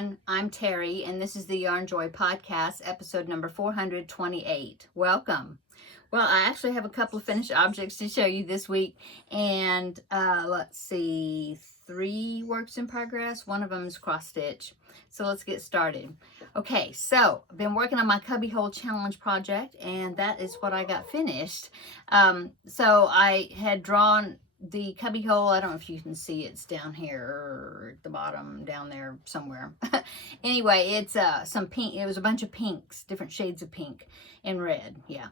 everyone. I'm Terry, and this is the Yarn Joy Podcast, episode number 428. Welcome. Well, I actually have a couple of finished objects to show you this week, and let's see, 3 works in progress. One of them is cross stitch. So let's get started. Okay, so I've been working on my cubbyhole challenge project, and that is what I got finished. So I had drawn the cubbyhole. I don't know if you can see, it's down here or at the bottom down there somewhere. Anyway, it's some pink. It was a bunch of pinks, different shades of pink and red. Yeah.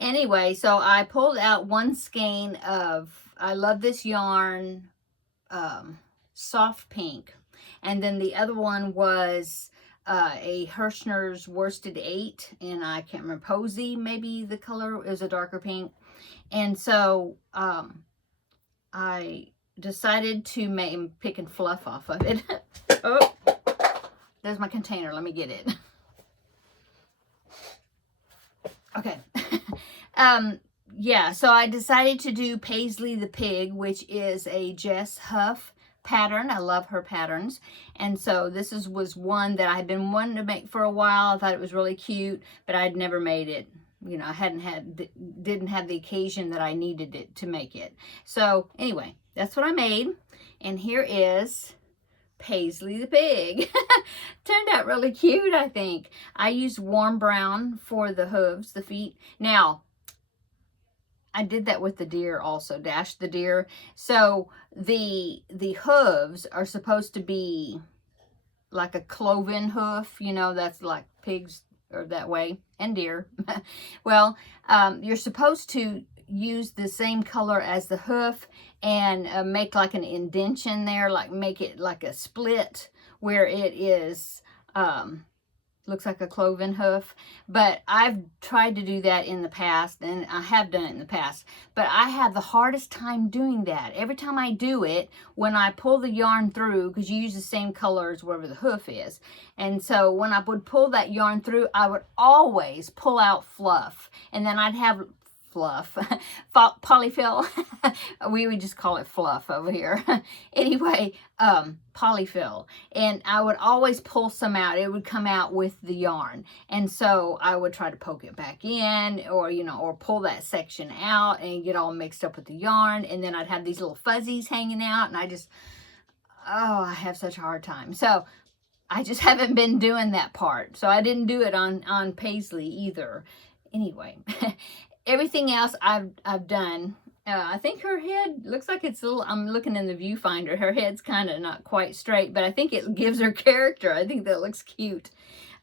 Anyway, so I pulled out one skein of, I love this yarn, soft pink, and then the other one was a Hirschner's worsted 8, and I can't remember, Posy, maybe the color is a darker pink. And so I decided to make him picking fluff off of it. Oh, there's my container. Let me get it. Okay. Yeah, so I decided to do Paisley the Pig, which is a Jess Huff pattern. I love her patterns. And so this was one that I had been wanting to make for a while. I thought it was really cute, but I'd never made it. You know, I didn't have the occasion that I needed it to make it. So anyway, that's what I made. And here is Paisley the Pig. Turned out really cute, I think. I used warm brown for the hooves, the feet. Now, I did that with the deer also, dashed the deer. So the hooves are supposed to be like a cloven hoof, you know, that's like pigs or that way, and deer. Well, you're supposed to use the same color as the hoof and make like an indentation there, like make it like a split where it is, looks like a cloven hoof. But I've tried to do that in the past, and I have done it in the past, but I have the hardest time doing that. Every time I do it, when I pull the yarn through, because you use the same color as wherever the hoof is, and so when I would pull that yarn through, I would always pull out fluff, and then I'd have fluff, polyfill. We would just call it fluff over here. Anyway, polyfill, and I would always pull some out. It would come out with the yarn, and so I would try to poke it back in, or you know, or pull that section out and get all mixed up with the yarn, and then I'd have these little fuzzies hanging out, and I have such a hard time. So I just haven't been doing that part. So I didn't do it on Paisley either. Anyway, everything else I've done. I think her head looks like it's a little, I'm looking in the viewfinder, her head's kind of not quite straight, but I think it gives her character. I think that looks cute.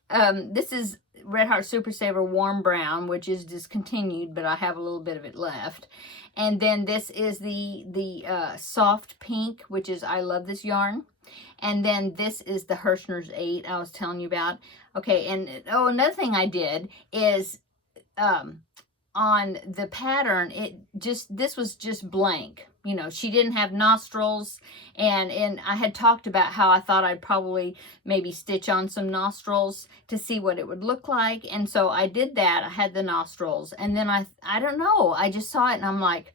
This is Red Heart Super Saver Warm Brown, which is discontinued, but I have a little bit of it left. And then this is the soft pink, which is, I love this yarn. And then this is the Hirschner's 8 I was telling you about. Okay, and another thing I did is, on the pattern, this was just blank. You know, she didn't have nostrils, and I had talked about how I thought I'd probably maybe stitch on some nostrils to see what it would look like. And so I did that. I had the nostrils, and then I don't know, I just saw it and I'm like,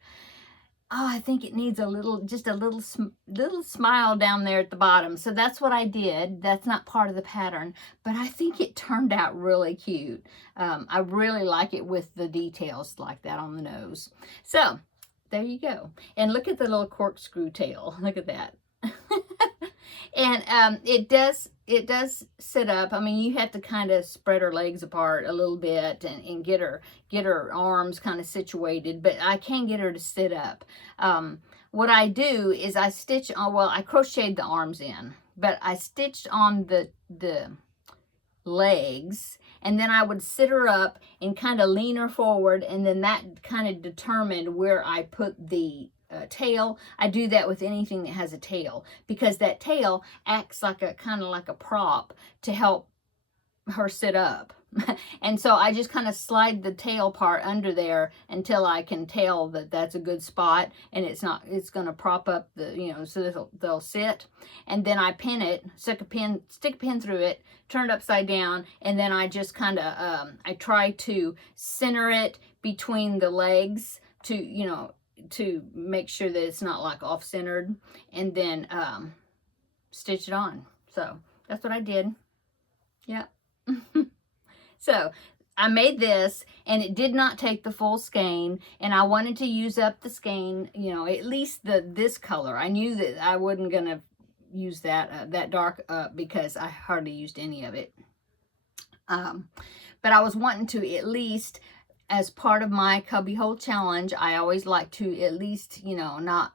oh, I think it needs just a little smile down there at the bottom. So that's what I did. That's not part of the pattern, but I think it turned out really cute. I really like it with the details like that on the nose. So there you go. And look at the little corkscrew tail. Look at that. And it does sit up. I mean, you have to kind of spread her legs apart a little bit and get her arms kind of situated, but I can get her to sit up. What I do is I stitch on, well, I crocheted the arms in, but I stitched on the legs, and then I would sit her up and kind of lean her forward, and then that kind of determined where I put the tail. I do that with anything that has a tail, because that tail acts like a kind of like a prop to help her sit up. And so I just kind of slide the tail part under there until I can tell that that's a good spot, and it's going to prop up the, you know, so they'll sit. And then I pin it, stick a pin through it, turn it upside down, and then I just kind of I try to center it between the legs to, you know, to make sure that it's not like off-centered, and then stitch it on. So That's what I did. Yeah. So I made this, and it did not take the full skein, and I wanted to use up the skein, you know, at least this color. I knew that I wasn't gonna use that dark up because I hardly used any of it. But I was wanting to at least, as part of my cubbyhole challenge, I always like to at least, you know, not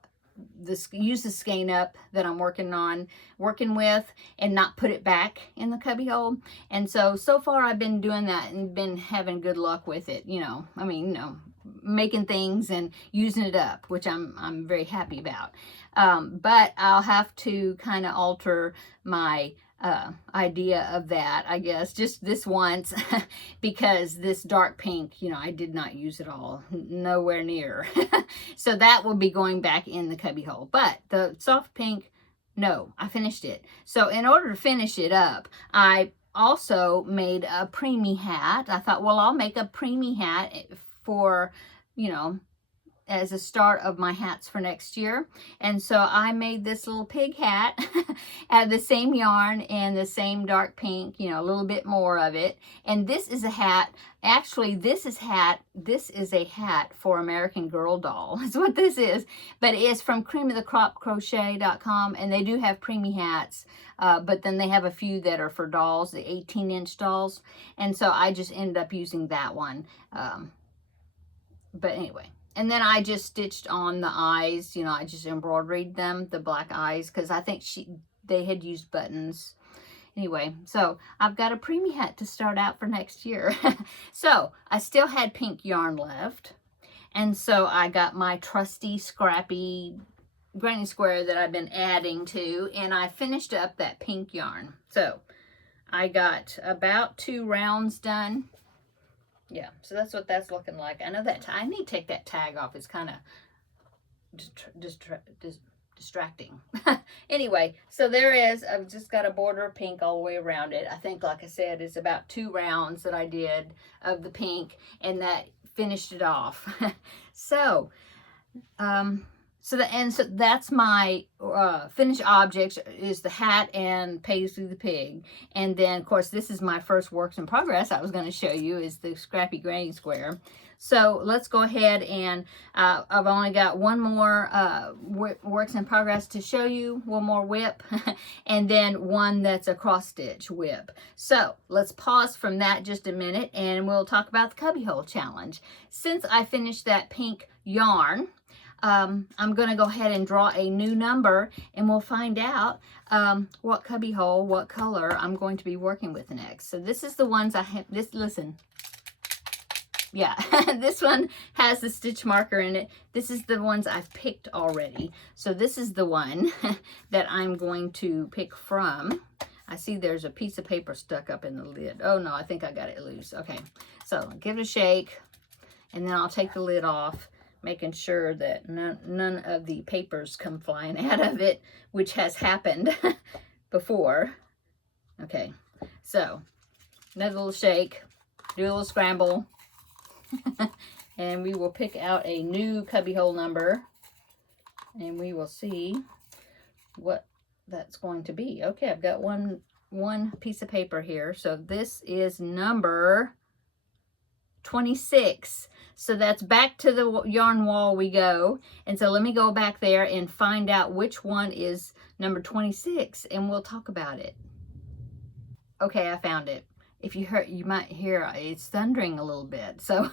use the skein up that I'm working with, and not put it back in the cubbyhole. And so far I've been doing that and been having good luck with it, you know. I mean, you know, making things and using it up, which I'm very happy about. But I'll have to kind of alter my idea of that, I guess, just this once, because this dark pink, you know, I did not use it all, nowhere near. So that will be going back in the cubby hole. But the soft pink, no, I finished it. So in order to finish it up, I also made a preemie hat. I thought, well, I'll make a preemie hat for, you know, as a start of my hats for next year. And so I made this little pig hat out of the same yarn and the same dark pink, you know, a little bit more of it. And this is a hat. Actually, this is a hat for American Girl doll. That's what this is. But it's from creamofthecropcrochet.com, and they do have preemie hats. But then they have a few that are for dolls, the 18-inch dolls. And so I just ended up using that one. But anyway. And then I just stitched on the eyes, you know, I just embroidered them, the black eyes, because I think they had used buttons. Anyway, so I've got a preemie hat to start out for next year. So I still had pink yarn left. And so I got my trusty, scrappy granny square that I've been adding to, and I finished up that pink yarn. So I got about 2 rounds done. Yeah, so that's what that's looking like. I know that I need to take that tag off. It's kind of distracting. Anyway, so there is. I've just got a border of pink all the way around it. I think, like I said, it's about 2 rounds that I did of the pink, and that finished it off. So, so that's my finished objects, is the hat and Paisley the pig. And then, of course, this is my first works in progress I was going to show you, is the scrappy granny square. So let's go ahead, and I've only got one more works in progress to show you, one more whip, and then one that's a cross stitch whip. So let's pause from that just a minute, and we'll talk about the cubbyhole challenge. Since I finished that pink yarn, I'm going to go ahead and draw a new number, and we'll find out what cubbyhole, what color I'm going to be working with next. So this is the ones I have. Listen. Yeah, this one has the stitch marker in it. This is the ones I've picked already. So this is the one that I'm going to pick from. I see there's a piece of paper stuck up in the lid. Oh no, I think I got it loose. Okay, so give it a shake, and then I'll take the lid off, making sure that none of the papers come flying out of it, which has happened before. Okay, so another little shake, do a little scramble, and we will pick out a new cubbyhole number, and we will see what that's going to be. Okay, I've got one piece of paper here. So this is number 26. So that's back to the yarn wall we go. And so let me go back there and find out which one is number 26, and we'll talk about it. Okay, I found it. If you heard, you might hear it's thundering a little bit. So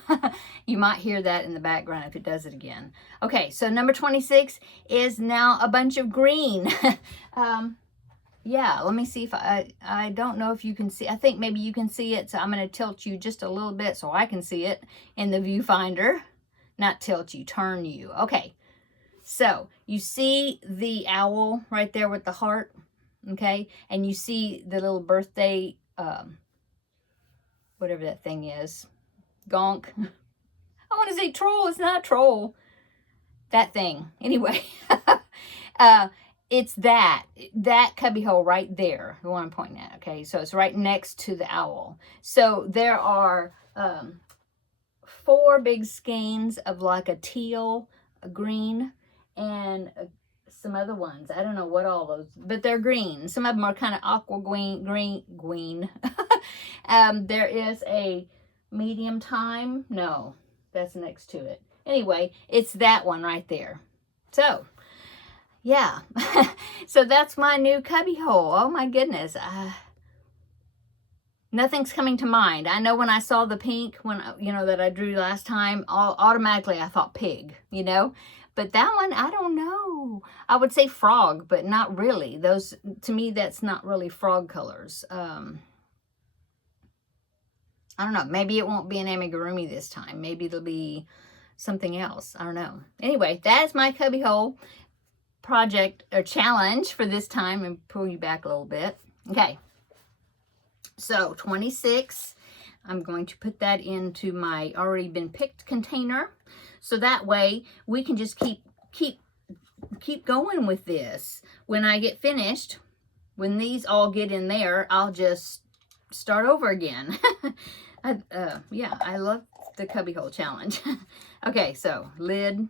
you might hear that in the background if it does it again. Okay, so number 26 is now a bunch of green. Yeah, let me see if I don't know if you can see. I think maybe you can see it. So I'm going to tilt you just a little bit so I can see it in the viewfinder. Not tilt you, turn you. Okay, so you see the owl right there with the heart. Okay, and you see the little birthday, whatever that thing is, gonk. I want to say troll. It's not a troll. That thing. Anyway, it's that cubbyhole right there, the one I'm pointing at. Okay, so it's right next to the owl. So there are 4 big skeins of like a teal, a green, and some other ones. I don't know what all those, but they're green. Some of them are kind of aqua green. There is a medium time. No, that's next to it. Anyway, it's that one right there. So, yeah. So that's my new cubby hole. Oh my goodness. Nothing's coming to mind. I know when I saw the pink, when that I drew last time, automatically I thought pig, But that one, I don't know. I would say frog, but not really. Those, to me, that's not really frog colors. I don't know. Maybe it won't be an amigurumi this time. Maybe it'll be something else. I don't know. Anyway, that's my cubbyhole project or challenge for this time, and pull you back a little bit. Okay. So 26, I'm going to put that into my already been picked container. So that way we can just keep going with this. When I get finished, when these all get in there, I'll just start over again. Yeah, I love the cubbyhole challenge. Okay, so lid.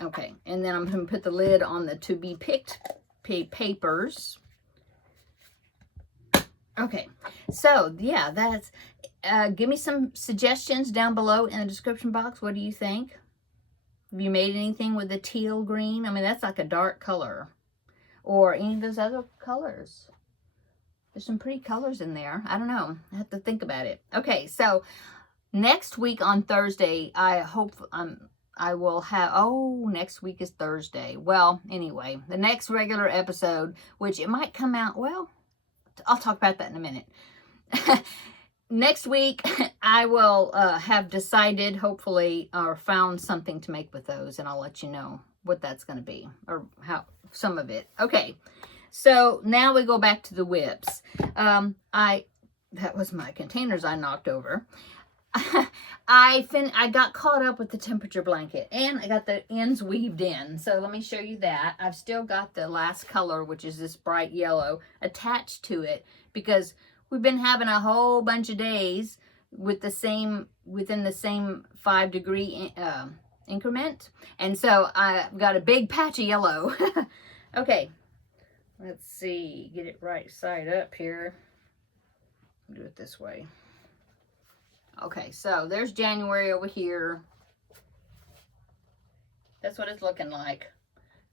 Okay, and then I'm going to put the lid on the to be picked papers. Okay, so yeah, that's, give me some suggestions down below in the description box. What do you think? Have you made anything with the teal green? I mean, that's like a dark color. Or any of those other colors. There's some pretty colors in there. I don't know. I have to think about it. Okay, so next week on Thursday, I hope I will have, next week is Thursday. Well, anyway, the next regular episode, which it might come out, well, I'll talk about that in a minute. Next week, I will have decided, hopefully, or found something to make with those, and I'll let you know what that's going to be, or how, some of it. Okay, so now we go back to the whips. That was my containers I knocked over. I got caught up with the temperature blanket, and I got the ends weaved in. So let me show you that. I've still got the last color, which is this bright yellow, attached to it, because we've been having a whole bunch of days with the same, within the same 5-degree increment. And so I've got a big patch of yellow. Okay, let's see, get it right side up here. Do it this way. Okay, so there's January over here. That's what it's looking like.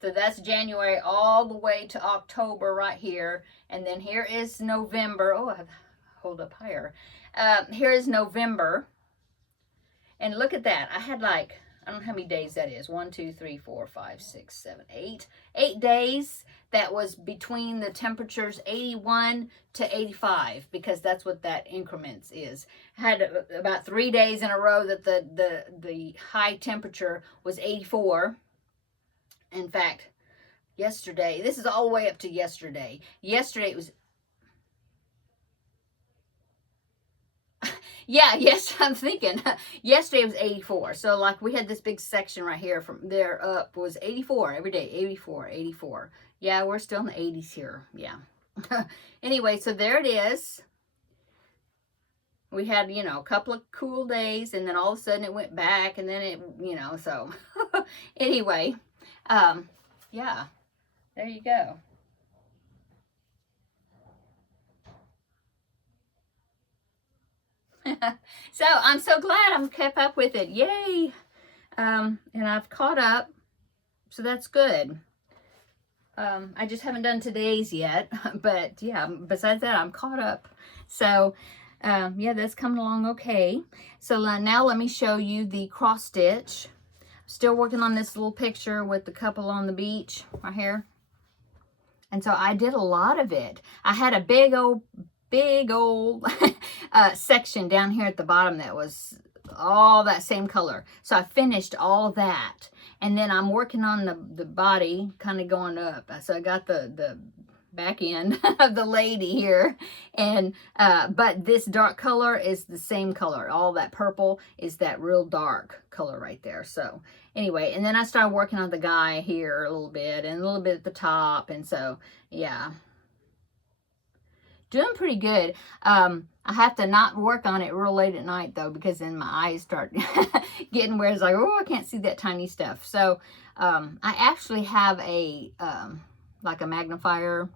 So that's January all the way to October right here. And then here is November. Oh, I have to hold up higher. Here is November. And look at that. I had like, I don't know how many days that is. 1, 2, 3, 4, 5, 6, 7, 8. 8 days. That was between the temperatures 81 to 85, because that's what that increments is. Had about 3 days in a row that the high temperature was 84. In fact, yesterday, this is all the way up to yesterday. Yesterday it was, yeah, yes, I'm thinking. Yesterday it was 84. So like we had this big section right here from there up was 84 every day. 84, 84. Yeah, we're still in the 80s here. Yeah. Anyway, so there it is. We had, a couple of cool days, and then all of a sudden it went back, and then it, so anyway, yeah, there you go. So I'm so glad I'm kept up with it. Yay. And I've caught up, so that's good. I just haven't done today's yet, but yeah, besides that, I'm caught up. So, yeah, that's coming along okay. So now let me show you the cross stitch. Still working on this little picture with the couple on the beach right here. And so I did a lot of it. I had a big old section down here at the bottom that was all that same color. So I finished all that. And then I'm working on the body, kind of going up. So I got the back end of the lady here. And but this dark color is the same color. All that purple is that real dark color right there. So anyway, and then I started working on the guy here a little bit and a little bit at the top. And so, yeah. doing pretty good. I have to not work on it real late at night though, because then my eyes start getting where it's like, oh, I can't see that tiny stuff. So I actually have a like a magnifier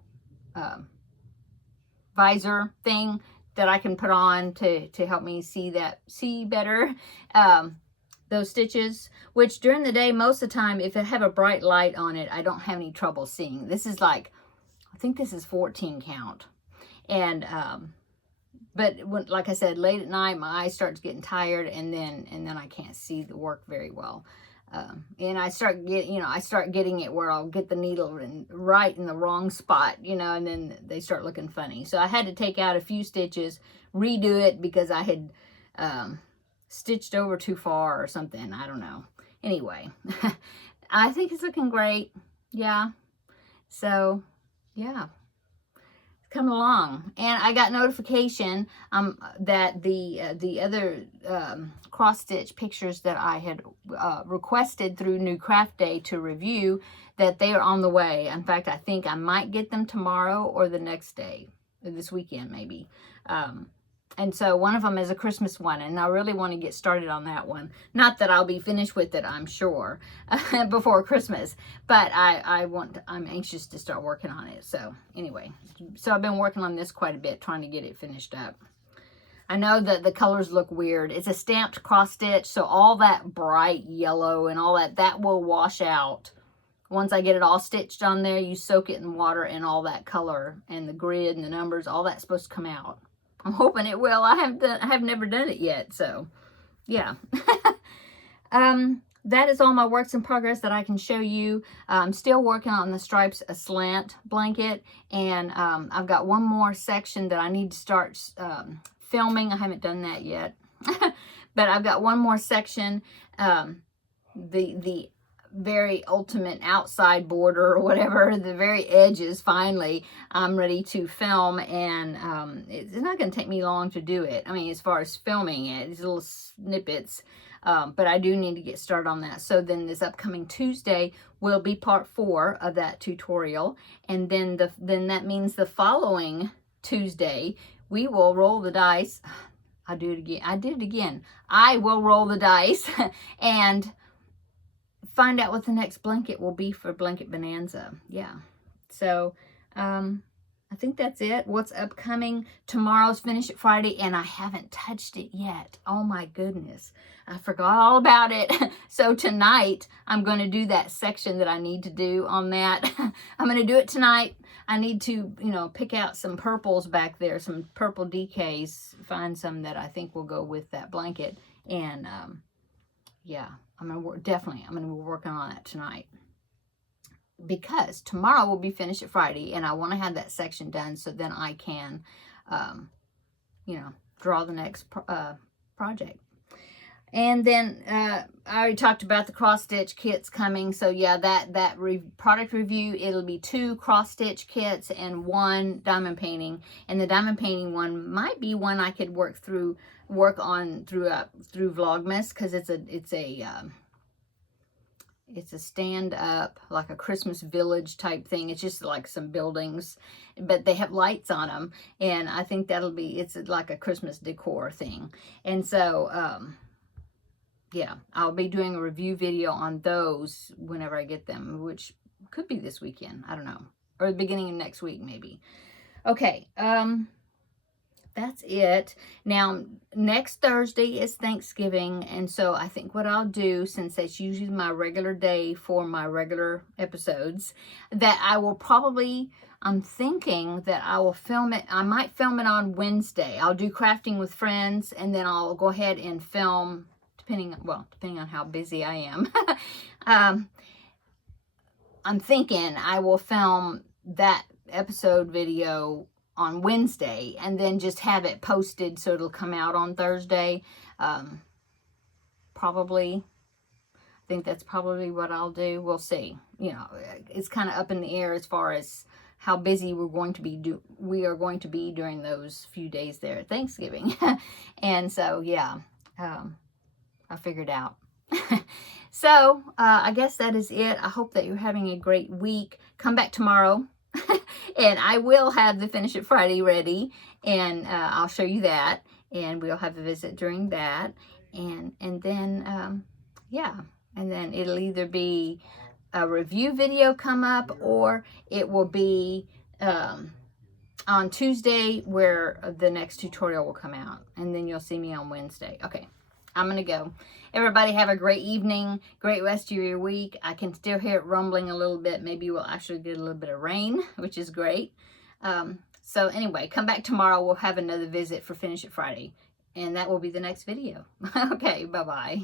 visor thing that I can put on to help me see better. Those stitches, which during the day, most of the time, if I have a bright light on it, I don't have any trouble seeing. This is like, I think this is 14 count. And, but when, like I said, late at night, my eyes start getting tired, and then I can't see the work very well. And I start getting it where I'll get the needle right in the wrong spot, you know, and then they start looking funny. So I had to take out a few stitches, redo it because I had, stitched over too far or something. I don't know. Anyway, I think it's looking great. Yeah. So, yeah. It's coming along. And I got notification that the other cross stitch pictures that I had requested through New Craft Day to review, that they are on the way. In fact, I think I might get them tomorrow or the next day, or this weekend maybe. And so one of them is a Christmas one, and I really want to get started on that one. Not that I'll be finished with it, I'm sure, before Christmas, but I'm anxious to start working on it. So anyway, so I've been working on this quite a bit, trying to get it finished up. I know that the colors look weird. It's a stamped cross stitch, so all that bright yellow and all that will wash out. Once I get it all stitched on there, you soak it in water, and all that color and the grid and the numbers, all that's supposed to come out. I'm hoping it will. I have never done it yet, so yeah. That is all my works in progress that I can show you. I'm still working on the Stripes Aslant blanket, and I've got one more section that I need to start filming. I haven't done that yet, but I've got one more section. The very ultimate outside border or whatever, the very edges, finally I'm ready to film, and it's not going to take me long to do it. I mean, as far as filming it, these little snippets, but I do need to get started on that. So then this upcoming Tuesday will be part 4 of that tutorial, and then that means the following Tuesday we will roll the dice. I did it again. I will roll the dice and find out what the next blanket will be for Blanket Bonanza. Yeah. So, I think that's it. What's upcoming? Tomorrow's Finish It Friday, and I haven't touched it yet. Oh my goodness. I forgot all about it. So tonight, I'm going to do that section that I need to do on that. I'm going to do it tonight. I need to, pick out some purples back there, some purple DKs, find some that I think will go with that blanket. And, yeah, I'm going to be working on that tonight, because tomorrow will be Finish It Friday, and I want to have that section done so then I can, draw the next project. And then I already talked about the cross stitch kits coming. So yeah, that product review, it'll be 2 cross stitch kits and 1 diamond painting. And the diamond painting one might be one I could work on through Vlogmas, because it's a stand-up, like a Christmas village type thing. It's just like some buildings, but they have lights on them, and I think it's like a Christmas decor thing. And so yeah, I'll be doing a review video on those whenever I get them, which could be this weekend, I don't know, or the beginning of next week maybe. Okay, that's it. Now, next Thursday is Thanksgiving, and so I think what I'll do, since that's usually my regular day for my regular episodes, that I will probably, I'm thinking that I will film it, I might film it on Wednesday. I'll do Crafting with Friends, and then I'll go ahead and film, depending on how busy I am. I'm thinking I will film that episode video on Wednesday, and then just have it posted so it'll come out on Thursday. Probably. I think that's probably what I'll do. We'll see. It's kind of up in the air as far as how busy we are going to be during those few days there at Thanksgiving. And so, yeah, I figured out. So, I guess that is it. I hope that you're having a great week. Come back tomorrow. And I will have the Finish It Friday ready, and I'll show you that, and we'll have a visit during that, and then yeah, and then it'll either be a review video come up, or it will be on Tuesday where the next tutorial will come out, and then you'll see me on Wednesday. Okay, I'm gonna go. Everybody have a great evening, great rest of your week. I can still hear it rumbling a little bit. Maybe we'll actually get a little bit of rain, which is great. So anyway, come back tomorrow. We'll have another visit for Finish It Friday, and that will be the next video. Okay, bye-bye.